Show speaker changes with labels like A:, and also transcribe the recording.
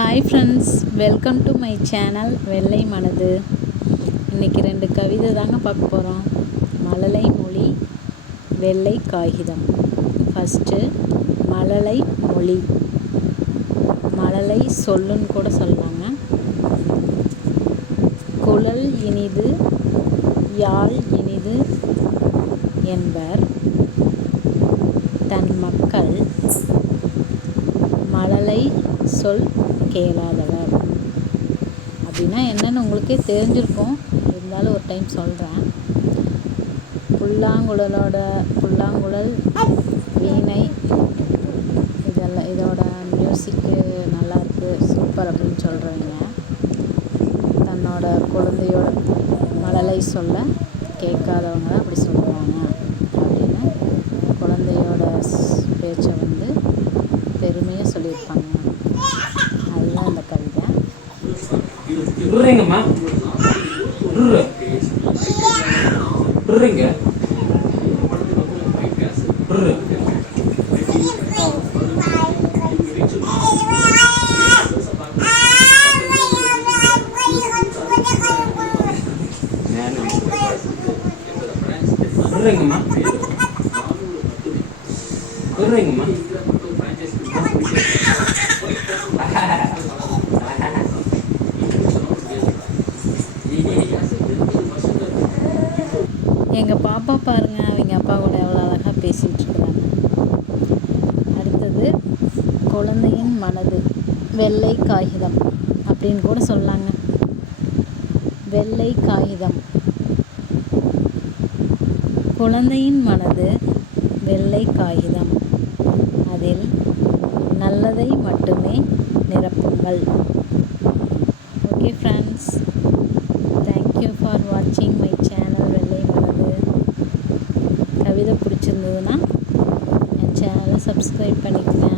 A: Hi friends welcome to my channel Vellai Manadhu. இன்றைக்கி ரெண்டு கவிதை தாங்க பார்க்க போகிறோம் மழலை மொழி வெள்ளை காகிதம். ஃபஸ்ட்டு மழலை மொழி. மழலை சொல்லுன்னு கூட சொல்லுவாங்க குழல் இனிது யாழ் இனிது என்பர். தன் மக்கள் மழலை சொல் கேளாதவர். அப்படின்னா என்னன்னு உங்களுக்கே தெரிஞ்சிருக்கும். இருந்தாலும் ஒரு டைம் சொல்கிறேன் புல்லாங்குழலோட புல்லாங்குழல் வீணை இதெல்லாம் இதோட மியூசிக்கு நல்லாயிருக்கு சூப்பர் அப்படின்னு சொல்கிறவங்க தன்னோட குழந்தையோட மழலை சொல்ல கேட்காதவங்க தான் அப்படி சொல்லுவாங்க. அப்படின்னு குழந்தையோட பேச்சை வந்து பெருமையாக சொல்லியிருப்பாங்க. Ring emang. Ring
B: ya. Ring emang. Ring emang. Ha ha ha.
A: எங்கள் பாப்பா பாருங்க அவங்க அப்பா கூட எவ்வளோ அழகாக பேசிகிட்டு இருக்கிறாங்க அடுத்தது குழந்தையின் மனது வெள்ளை காகிதம் அப்படின்னு கூட சொல்லாங்க. வெள்ளை காகிதம். குழந்தையின் மனது வெள்ளை காகிதம். அதில் நல்லதை மட்டுமே நிரப்புங்கள். Okay friends thank you for வாட்சிங் மை சேனல் வெள்ளை மனது கவிதை பிடிச்சிருந்ததுன்னா என் சேனலை சப்ஸ்கிரைப் பண்ணிக்கங்க.